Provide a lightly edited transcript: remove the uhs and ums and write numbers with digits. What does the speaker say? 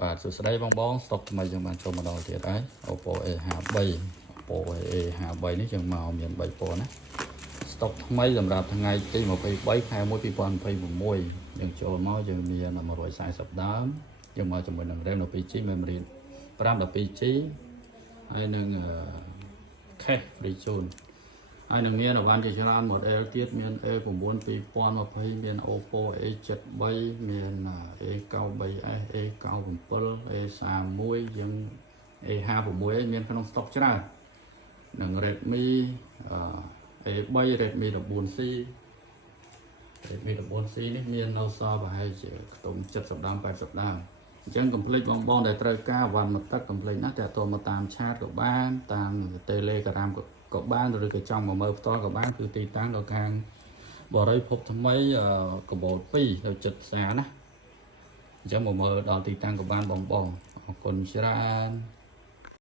បាទសួស្តីបងបងស្តុកថ្មីយើងបានចូលមកដល់ទៀតហើយ Oppo A53 Oppo A53 នេះយើងមកមាន3ពណ៌ណាស្តុកថ្មីសម្រាប់ថ្ងៃទី23ខែ1 2026យើងចូលមកយើងមាន140ដើមយើងមកជាមួយនឹង RAM 12GB memory 512GB ហើយនឹង cache free ជូនហើយនឹងមានអវ៉ាន់ជាច្រើន model ទៀតមាន A9 2020 មាន Oppo A73 មាន A93s A97 A31 យើង A56 មានក្នុង stock ច្រើននឹង Redmi A3 Redmi 14C Redmi 14C នេះមាននៅសល់ប្រហែលជាខ្ទង់70ដើម80ដើមអញ្ចឹង complete បងដែលត្រូវការវ៉ាន់មកទឹក complete ណាស់តែតមកតាមឆាតក៏បានតាម Telegram ក៏បានឬក៏ចង់មកមើលផ្ទាល់ក៏បានគឺទីតាំងនៅខាងបរិយភពថ្មីកបោត2នៅចិត្តផ្សារណាអញ្ចឹងមកមើលដល់ទីតាំងក៏បានបងអរគុណច្រើន